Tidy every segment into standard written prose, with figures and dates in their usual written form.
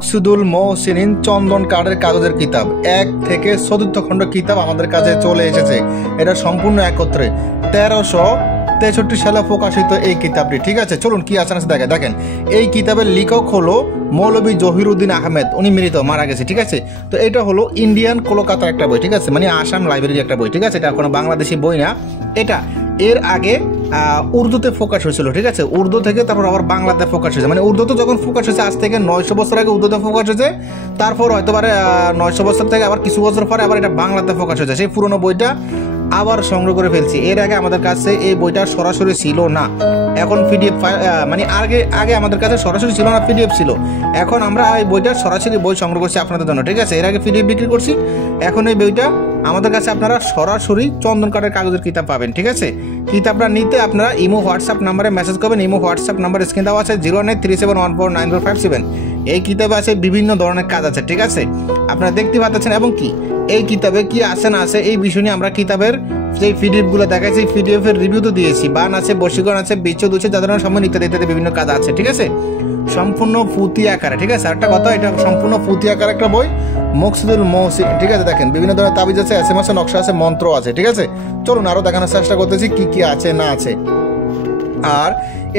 মকসুদুল মহসিনিন চন্দন কাঠের কাগজের কিতাব 1 থেকে 4th খণ্ড কিতাব আমাদের কাছে চলে এসেছে। এটা সম্পূর্ণ একত্রে 1363 সালে প্রকাশিত এই কিতাবটি। ঠিক আছে, চলুন কি আছে না দেখেন। এই কিতাবের লেখক হলো মৌলভী জহিরুদ্দিন আহমেদ, উনি মৃত, মারা গেছে। ঠিক আছে, তো এটা হলো ইন্ডিয়ান কলকাতার একটা বই। ঠিক আছে, মানে আসাম লাইব্রেরির একটা বই। ঠিক আছে, এটা কোনো বাংলাদেশি বই না। এটা এর আগে উর্দুতে ফোকাস হয়েছিল। ঠিক আছে, উর্দু থেকে তারপর আবার বাংলাতে ফোকাস হয়েছে। মানে উর্দুতে যখন ফোকাস হয়েছে আজ থেকে 900 বছর আগে উর্দুতে ফোকাস হয়েছে, তারপর হয়তো 900 বছর থেকে আবার কিছু বছর পরে আবার এটা বাংলাতে ফোকাস হয়েছে। সেই পুরোনো বইটা আবার সংগ্রহ করে ফেলছি। এর আগে আমাদের কাছে এই বইটা সরাসরি ছিল না, এখন পিডিএফ মানে আগে আমাদের কাছে সরাসরি ছিল না, পিডিএফ ছিল। এখন আমরা এই বইটা সরাসরি বই সংগ্রহ করছি আপনাদের জন্য। ঠিক আছে, এর আগে পিডিএফ বিক্রি করছি, এখন এই বইটা আমাদের কাছে আপনারা সরাসরি চন্দন কাঠের কাগজের কিতাব পাবেন। ঠিক আছে, কিতাবটা নিতে আপনারা ইমো হোয়াটসঅ্যাপ নাম্বারে মেসেজ করবেন। ইমো হোয়াটসঅ্যাপ নাম্বার স্ক্রিন দেওয়া আছে 09371494557। এই কিতাবে আছে বিভিন্ন ধরনের কাজ আছে। ঠিক আছে, আপনারা দেখতে পাচ্ছেন। এবং কি এই কিতাবে কি আছে না আছে এই বিষয় নিয়ে আমরা কিতাবের যে পিডিএফগুলো দেখাইছি, পিডিএফ এর রিভিউ তো দিয়েছি, বান আছে, বশীকরণ আছে, বিচ্ছেদ আছে, যাদের সম্মান ইত্যাদি ইত্যাদি বিভিন্ন কাজ আছে। ঠিক আছে, সম্পূর্ণ পুঁথি আকারে। ঠিক আছে, একটা কথা, এটা সম্পূর্ণ পুঁথি আকারে একটা বই, মকসুদুল মহসিন। ঠিক আছে, দেখেন বিভিন্ন ধরনের তাবিজ আছে, SMS আছে, নকশা আছে, মন্ত্র আছে। ঠিক আছে, চলুন আরো দেখানোর চেষ্টা করতেছি কি কি আছে না আছে। আর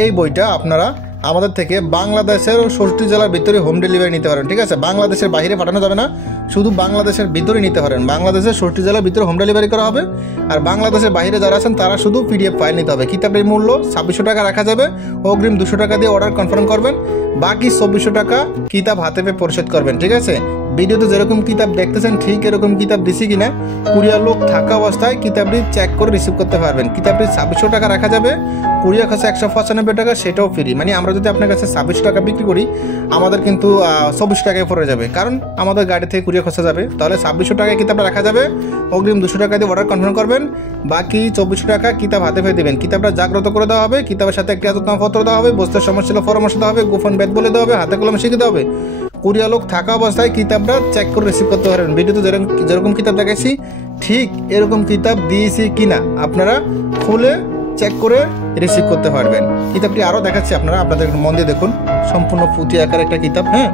এই বইটা আপনারা আমাদের থেকে বাংলাদেশের 60 জেলার ভিতরে হোম ডেলিভারি নিতে পারেন। ঠিক আছে, বাংলাদেশের বাইরে পাঠানো যাবে না, শুধু বাংলাদেশের ভিতরে নিতে পারেন। বাংলাদেশের 60 জেলার ভিতরে হোম ডেলিভারি করা হবে। আর বাংলাদেশের বাইরে যারা আছেন তারা শুধু পিডিএফ ফাইল নিতে হবে। কিতাবের মূল্য 2600 টাকা রাখা যাবে, অগ্রিম 200 টাকা দিয়ে অর্ডার কনফার্ম করবেন, বাকি 2400 টাকা কিতাব হাতে পেয়ে পরিশোধ করবেন। ঠিক আছে, ভিডিওতে যেরকম কিতাব দেখতেছেন ঠিক এরকম কিতাব দিছি কিনা কুরিয়ার লোক থাকা অবস্থায় কিতাবটি চেক করে রিসিভ করতে পারবেন। কিতাবটি 2600 টাকা রাখা যাবে, কুরিয়ার কাছে 195 টাকা, সেটাও ফ্রি। মানে আমরা যদি আপনার কাছে 2600 টাকা বিক্রি করি আমাদের কিন্তু 24 টাকায় পড়ে যাবে, কারণ আমাদের গাড়ি থেকে কুরিয়ার খরচা যাবে। তাহলে 2600 টাকায় কিতাবটা রাখা যাবে, অগ্রিম 200 টাকা দিয়ে অর্ডার কনফার্ম করবেন, বাকি 2400 টাকা কিতাব হাতে পেয়ে দেবেন। কিতাবটা জাগ্রত করে দেওয়া হবে, কিতাবের সাথে একটি আদতনামপত্র দেওয়া হবে, বুঝতে সমস্যা হলে পরামর্শ দেওয়া হবে, গোপন বেদ বলে দেওয়া হবে, হাতে কলমে শিখে দেওয়া হবে। কুরিয়ার লোক থাকা অবস্থায় কিতাবটা চেক করে রিসিভ করতে পারবেন। ভিডিওতে যেরকম কিতাব দেখাইছি ঠিক এরকম কিতাব দিয়েছি কিনা আপনারা খুলে চেক করে রিসিভ করতে পারবেন। কিতাবটি আরও দেখাচ্ছি, আপনাদের মন দিয়ে দেখুন, সম্পূর্ণ পুঁথি আকার একটা কিতাব। হ্যাঁ,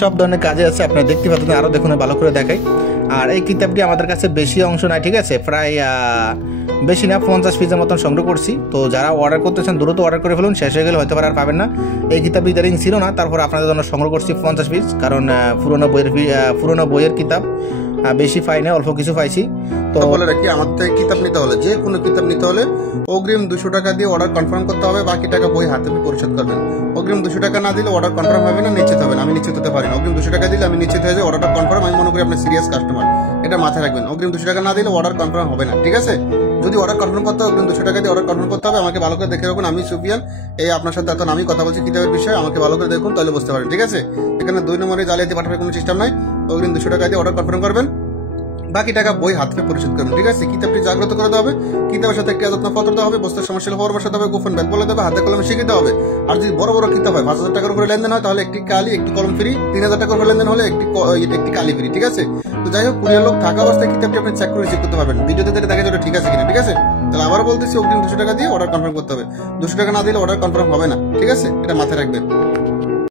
সব ধরনের কাজে আছে, আপনারা দেখতে পাচ্ছেন। আরও দেখুন, ভালো করে দেখাই। আর এই কিতাবটি আমাদের কাছে বেশি অংশ নাই। ঠিক আছে, প্রায় বেশি না, 50 পিসের মতন সংগ্রহ করছি। তো যারা অর্ডার করতেছেন দ্রুত অর্ডার করে ফেলুন, শেষ হয়ে গেলে হয়তো আর পাবেন না। এই কিতাব ইদারিং ছিল না, তারপর আপনাদের জন্য সংগ্রহ করছি 50 পিস, কারণ পুরোনো বইয়ের কিতাব বেশি পাই না, অল্প কিছু পাইছি। তো বলে রাখি, আমাদের থেকে কিতাব নিতে হলে, যে কোনো কিতাব নিতে হলে অগ্রিম 200 টাকা দিয়ে অর্ডার কনফার্ম করতে হবে, বাকি টাকা বই হাতে পেয়ে পরিশোধ করবেন। অগ্রিম 200 টাকা না দিলে অর্ডার কনফার্ম হবে না, নিশ্চিত হবেন। আমি নিশ্চিত হতে পারি না, অগ্রিম 200 টাকা দিলে আমি নিশ্চিত হয়ে যাই অর্ডারটা কনফার্ম। আমি মনে করি আপনি সিরিয়াস কাস্টমার, এটা মাথায় রাখবেন। অগ্রিম 200 টাকা না দিলে অর্ডার কনফার্ম হবে না। ঠিক আছে, যদি অর্ডার কনফার্ম করতে হবে অগ্রিম 200 টাকা দিয়ে অর্ডার কনফার্ম করতে হবে। আমাকে ভালো করে দেখে রাখুন, আমি সুফিয়ান, এই আপনার সাথে এখন আমি কথা বলছি কিতাবের বিষয়ে, আমাকে ভালো করে দেখুন, তাহলে বুঝতে পারেন। ঠিক আছে, এখানে 2 নম্বরে জালিয়াতি পাঠানোর কোনো সিস্টেম নাই। অগ্রিম 200 টাকা দিয়ে অর্ডার কনফার্ম করবেন, বাকি টাকা বই হাত পেয়ে পরিশোধ করবেন। ঠিক আছে, কিতাবটি জাগ্রত করে দেওয়া হবে, কিতাবের সাথে একটি আদতনামপত্র দেওয়া হবে, বস্তার সমস্যা হলে পরামর্শ দেওয়া হবে, গোপন বেদ বলে দেবে, হাতে কলমে শিখে দেওয়া হবে। আর যদি বড় বড় কিতাব হয় 5000 টাকার উপরে লেনদেন হয় তাহলে একটি কালি একটি কলম ফ্রি, 3000 টাকার উপরে লেনদেন হলে একটি কালি ফ্রি। ঠিক আছে, তো যাই হোক, কুরিয়ার লোক থাকা অবস্থায় কিতাবটি আপনি চেক করে রিসিভ করতে পারবেন। ভিডিওতে দেখে দেখা যাবে ঠিক আছে কিনা। ঠিক আছে, তাহলে আবার বলতেছি, অগ্রিম 200 টাকা দিয়ে অর্ডার কনফার্ম করতে হবে। 200 টাকা না দিলে অর্ডার কনফার্ম হবে না। ঠিক আছে, এটা মাথায় রাখবেন।